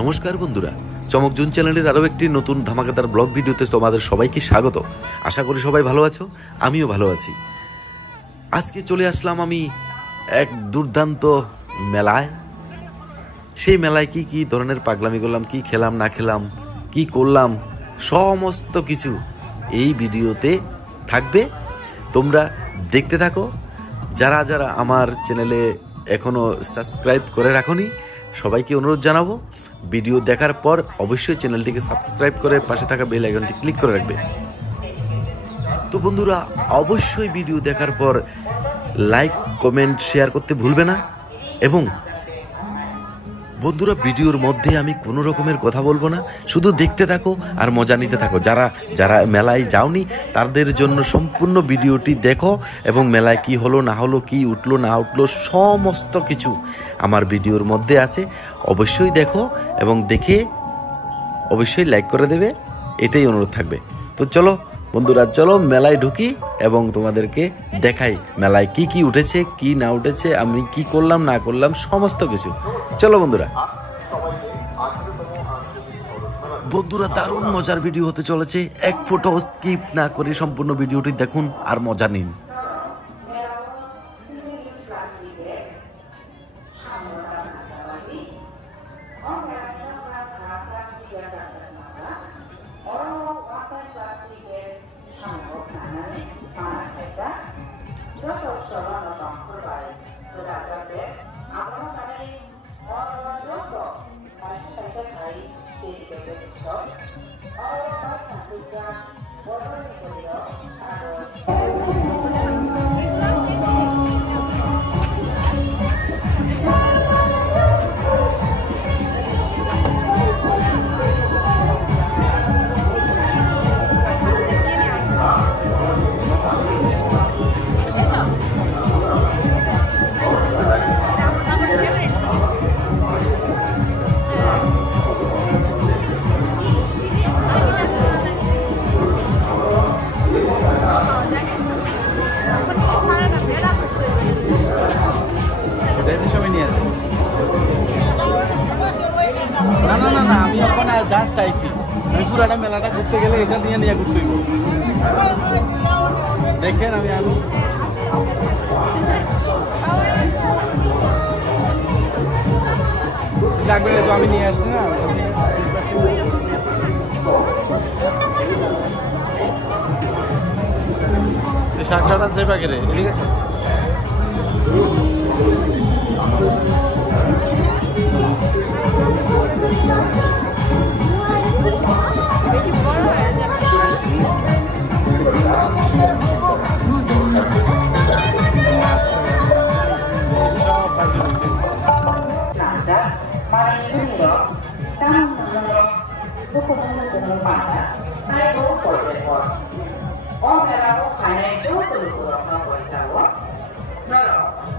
নমস্কার বন্ধুরা, চমক জুন চ্যানেলের আরও একটি নতুন ধামাকাদার ব্লগ ভিডিওতে তোমাদের সবাইকে স্বাগত। আশা করি সবাই ভালো আছো, আমিও ভালো আছি। আজকে চলে আসলাম আমি এক দুর্দান্ত মেলায়। সেই মেলায় কি কি ধরনের পাগলামি করলাম, কি খেলাম না খেলাম, কি করলাম, সমস্ত কিছু এই ভিডিওতে থাকবে। তোমরা দেখতে থাকো। যারা যারা আমার চ্যানেলে এখনও সাবস্ক্রাইব করে রাখোনি সবাইকে অনুরোধ জানাবো, ভিডিও দেখার পর অবশ্যই চ্যানেলটিকে সাবস্ক্রাইব করে পাশে থাকা বেল আইকনটি ক্লিক করে রাখবে। তো বন্ধুরা, অবশ্যই ভিডিও দেখার পর লাইক, কমেন্ট, শেয়ার করতে ভুলবে না। এবং বন্ধুরা, ভিডিওর মধ্যে আমি কোনো রকমের কথা বলবো না, শুধু দেখতে থাকো আর মজা নিতে থাকো। যারা যারা মেলায় যাওনি তাদের জন্য সম্পূর্ণ ভিডিওটি দেখো এবং মেলায় কি হলো না হলো, কি উঠলো না উঠলো, সমস্ত কিছু আমার ভিডিওর মধ্যে আছে। অবশ্যই দেখো এবং দেখে অবশ্যই লাইক করে দেবে, এটাই অনুরোধ থাকবে। তো চলো বন্ধুরা, চলো মেলায় ঢুকি এবং তোমাদেরকে দেখাই মেলায় কি কি উঠেছে, কি না উঠেছে, আমি কি করলাম না করলাম, সমস্ত কিছু। চলো বন্ধুরা। বন্ধুরা, দারুণ মজার ভিডিও হতে চলেছে। এক ফটো স্কিপ না করে সম্পূর্ণ ভিডিওটি দেখুন আর মজা নিন। না আমি এখন জাস্ট চাইছি পুরাটা মেলাটা ঘুরতে গেলে এটা নিয়ে নিয়ে ঘুরতে হইব। দেখেন আমি লাগবে তো আমি নিয়ে আসছি না। শাকটা যে প্যাকেটে ঠিক আছে।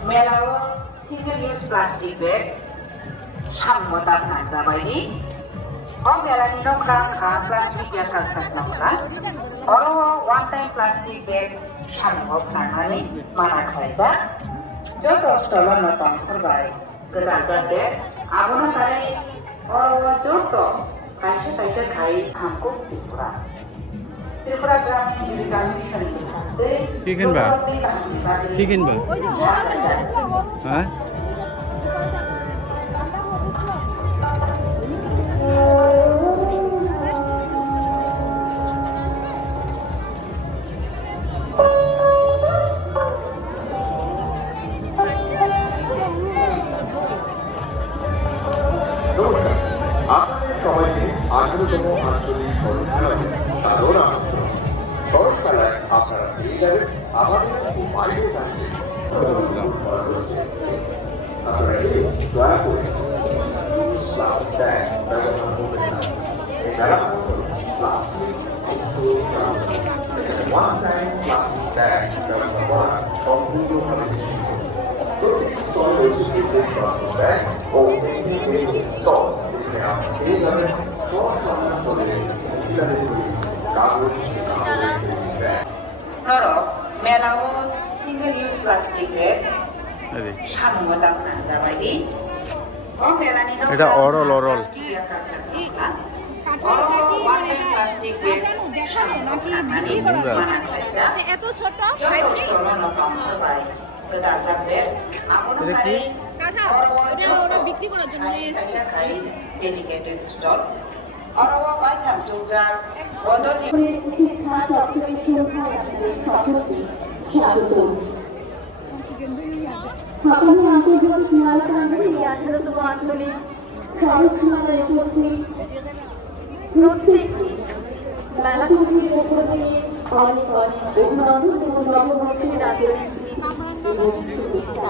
Melawa single use plastic bag samota nanda bayi. Mela ni nongkrang plastic ya salsas nongkra. One time plastic bag samot nangani mana khaida. Joto stolon notong kurbai. Gedan bag abuna tare joto kaise kaise khai hamko Tripura. Tripura গ্রামে জীবিকা mission করতে কি কিনবা? কি কিনবা? হ্যাঁ আপনাদের সবাইকে 18তম আঞ্চলিক সড়ক মেলায় সাদর আমন্ত্রণ। সড়ক মেলায় আপনারা পেয়ে যাবেন আমাদের বাইরে যাচ্ছে আপনারা দয়া করে প্লাস্টিক ব্যাগ ব্যবহার করবেন না। এই মেলা plastic one time plastic bag ব্যবহার করা সম্পূর্ণভাবে প্রতিটি স্টল রয়েছে প্লাস্টিক ব্যাগ ও স্টল যেখানে আপনি পেয়ে যাবেন মহিলাদের কাগজ ব্যাগ। मेलाओ सिंगल यूज प्लास्टिक बैग सामुवादा फानजाबायदि ओ मेलानि এটা অরল অরল प्लास्टिक बैग এত ছোট ওরা বিক্রি করার জন্য ডেডিকেটেড স্টল অরওয়া বাইথাম চৌজার বদর সকলের আন্তর্জাতিক ন্যায়কানুনের এই 18তম আঞ্চলিক সড়ক সীমানার উপস্থিত প্রত্যেকটি মেলা কমিটির পক্ষ থেকে অনেক অনেক অভিনন্দন এবং নববর্ষের আন্তরিক শুভেচ্ছা।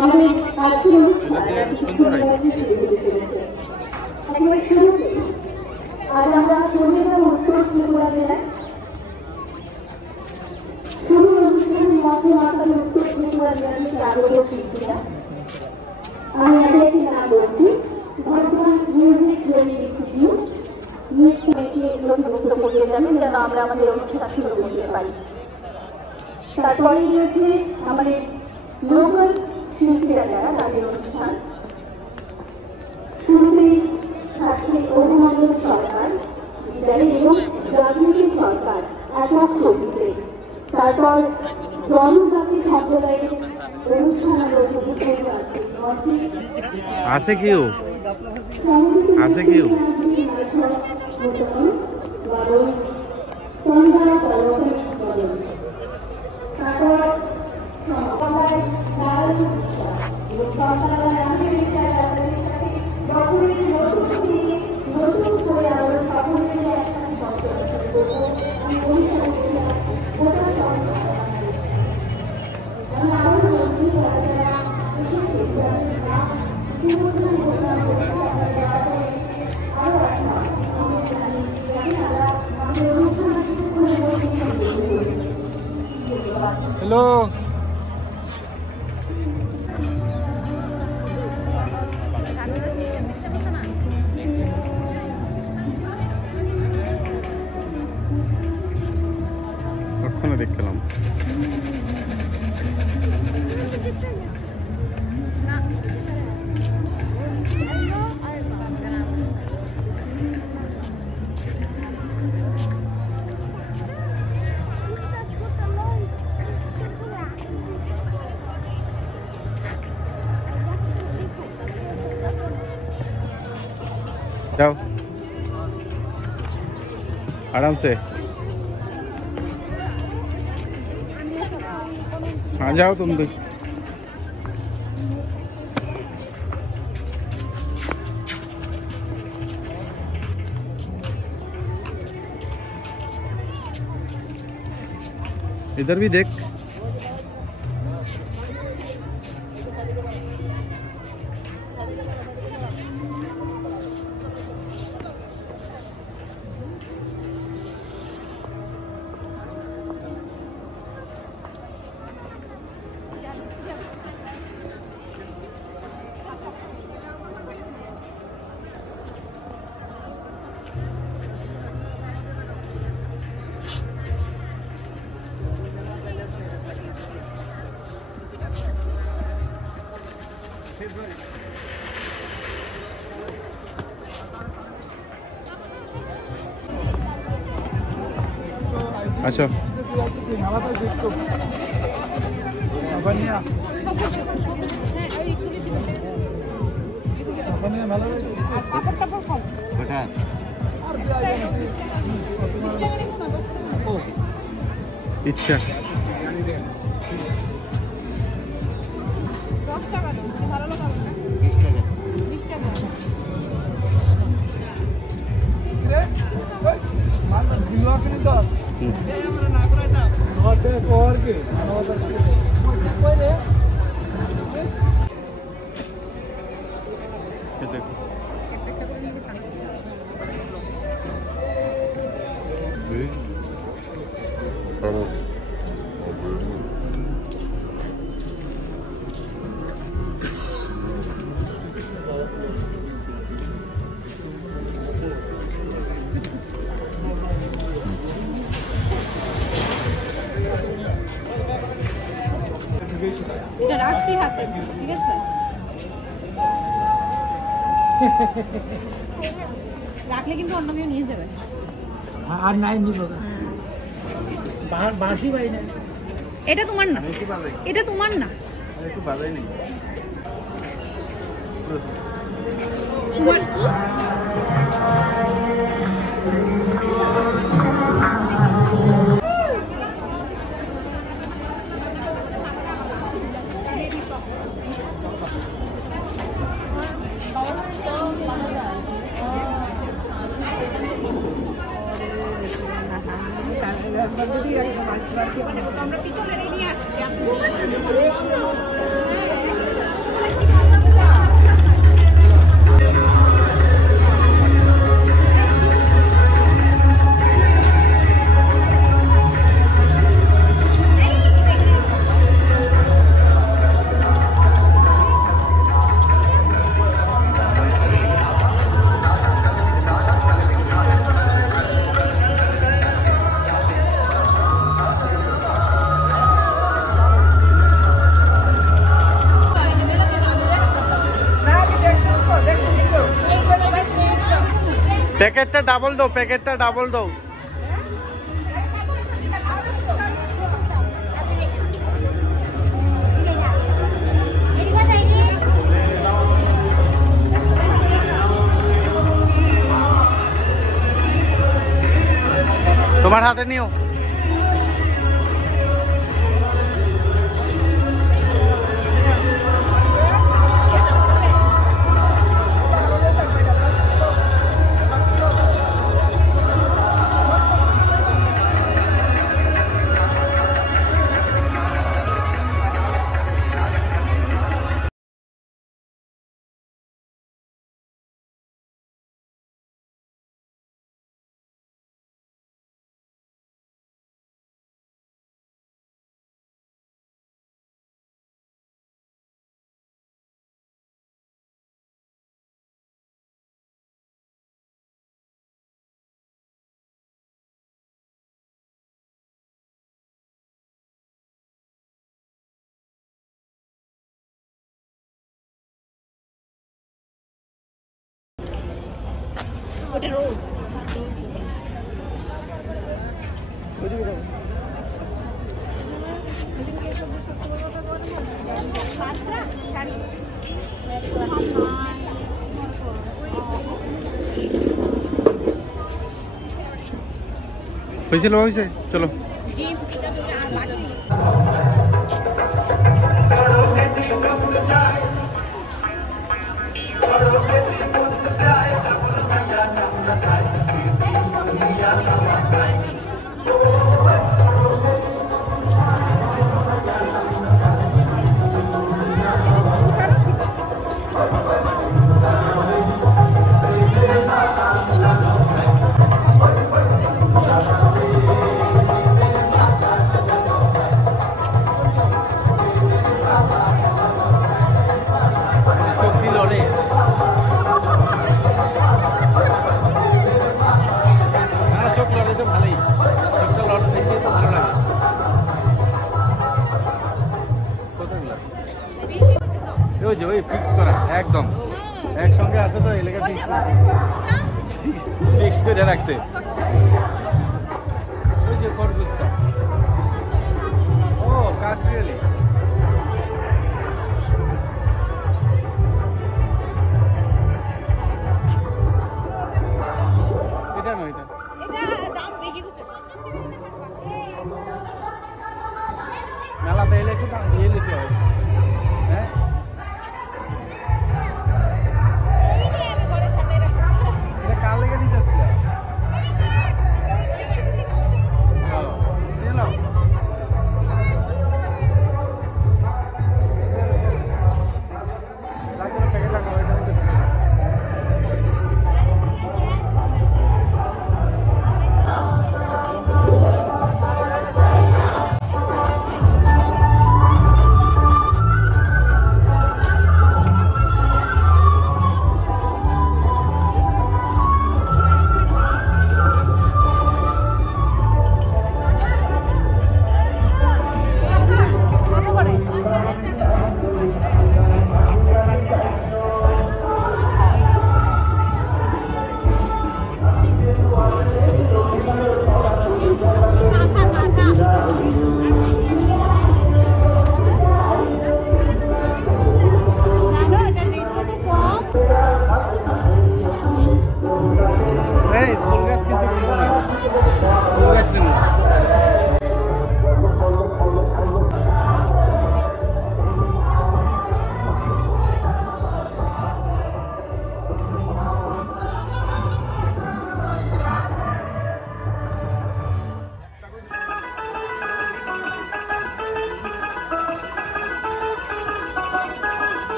আমাদের আজকের একেবারে শুরুতে আজ আমরা চলে যাব উত্তর ত্রিপুরা জেলায়। শুরু অনুষ্ঠানের মধ্যে মাত্র উত্তর ত্রিপুরা জেলা থেকে আগত শিল্পীরা। আমি আগে একটি নাম বলছি, বর্তমান মিউজিক ট্রেনিং ইনস্টিটিউট নিজ কমিটি নথিভুক্ত করতে যাবেন যেন আমরা আমাদের অনুষ্ঠান শুরু করতে পারি। তারপরে রয়েছে আমাদের লোকাল শিল্পীরা যারা তাদের অনুষ্ঠান। শুরুতেই থাকছে অভিনন্দন সরকার বিদ্যালয় এবং রাজনৈতিক সরকার একক সঙ্গীতে। তারপর জনজাতি সম্প্রদায়ের অনুষ্ঠান আছে কেউ আছে কেউ হ্যালো ওখানে দেখলাম जाओ आराम से आ जाओ तुम भी इधर भी देख अच्छा इच्छा মিষ্টি হাতে, ঠিক আছে? রাখলে কিন্তু অন্য কেউ নিয়ে যাবে। আর নাই নিব বাসি ভাই না, এটা তোমার না, এটা তোমার না। একটু বাজাই নেই তোমার আমরা পিছনে নিয়ে আসছি। প্যাকেটটা ডাবল দাও, প্যাকেটটা ডাবল দাও। তোমার হাতে নিও। ওটা রোজ হয়েছিল, হয়েছে, চলো। ফিক্স করা একদম একসঙ্গে আছে তো এলাকা ফিক্স করে রাখছে। ওই যে খরগোশটা, ও কাঠবিড়ালি, এটা নয়, এটা দাম বেশি মেলাতে এলে একটু দাম দিয়ে নিতে হয়। হ্যাঁ, এটা কার লেগে দিতে ছিল?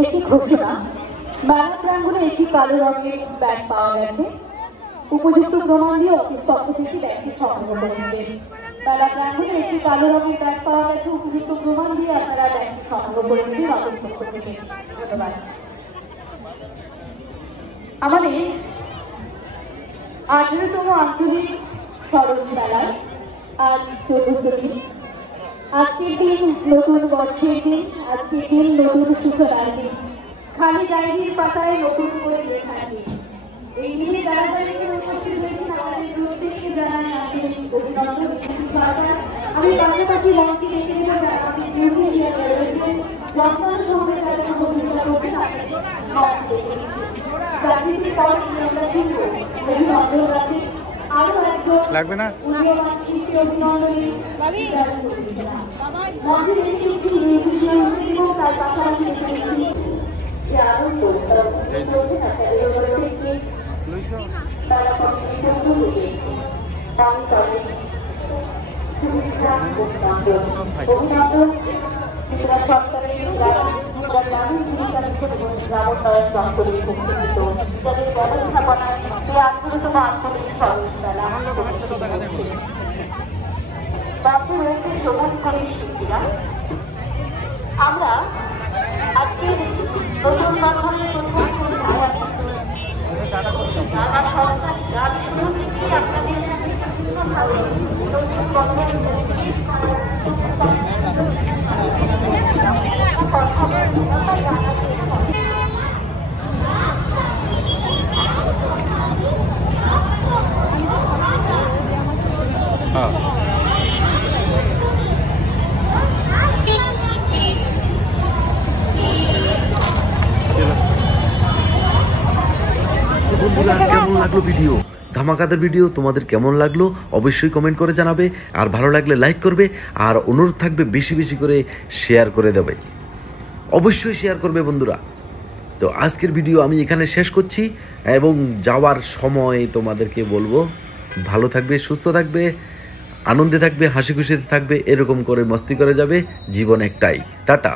একটি ঘোষণা, মেলা প্রাঙ্গণে একটি কালো রঙের ব্যাগ পাওয়া গেছে। উপযুক্ত প্রমাণ দিয়ে অফিস পক্ষ থেকে ব্যাগটি সংগ্রহ করে নেবেন। মেলা প্রাঙ্গণে একটি কালো রঙের ব্যাগ পাওয়া গেছে, উপযুক্ত প্রমাণ দিয়ে আপনারা ব্যাগটি সংগ্রহ করে নেবেন অফিস পক্ষ থেকে। ধন্যবাদ। আমাদের 18তম আঞ্চলিক সরস মেলার আজ 14 দিন। আজকের দিন নতুন বর্ষের দিন, আজকের দিন নতুন সূচনার দিন, খালি ডায়েরির পাতায় নতুন করে লেখার দিন। এই দিনে যারা যারা উপস্থিত হয়েছেন আমাদের প্রত্যেককে জানাই আন্তরিক অভিনন্দন। আমি পাশাপাশি মঞ্চে দেখে নেব যারা আমাদের বিরুদ্ধে রয়েছেন যত্নার সঙ্গে তাদের সহযোগিতা করবেন রাজনীতির কারণে আমরা কিন্তু অভিনন্দন রাখি। আরো একজন লাগবে না উদীয়মান শিল্পী অভিনন্দনে মঞ্চে দেখেছি এবং তার পাশাপাশি দেখেছি যে আরো চলছেন আপনাদের থেকে তারা অভিনন্দন সরকারের গ্রামীণ জীবিকা মিশন এবং গ্রামোন্নয়ন দপ্তরের পক্ষিত যাদের ব্যবস্থাপনায় এই 18তম আঞ্চলিক সরস মেলা মঞ্চে রয়েছে সবুজ ঘরের শিল্পীরা। আমরা আজকে নতুন বছরের প্রথম নানা সরকারি গান শুরু থেকে আপনাদের নতুন বছরের বন্ধুরা, কেমন লাগলো ভিডিও? ধামাকাদার ভিডিও তোমাদের কেমন লাগলো অবশ্যই কমেন্ট করে জানাবে, আর ভালো লাগলে লাইক করবে, আর অনুরোধ থাকবে বেশি বেশি করে শেয়ার করে দেবে, অবশ্যই শেয়ার করবে বন্ধুরা। তো আজকের ভিডিও আমি এখানে শেষ করছি এবং যাওয়ার সময় তোমাদেরকে বলবো ভালো থাকবে, সুস্থ থাকবে, আনন্দে থাকবে, হাসি খুশিতে থাকবে, এরকম করে মস্তি করে যাবে। জীবন একটাই। টাটা।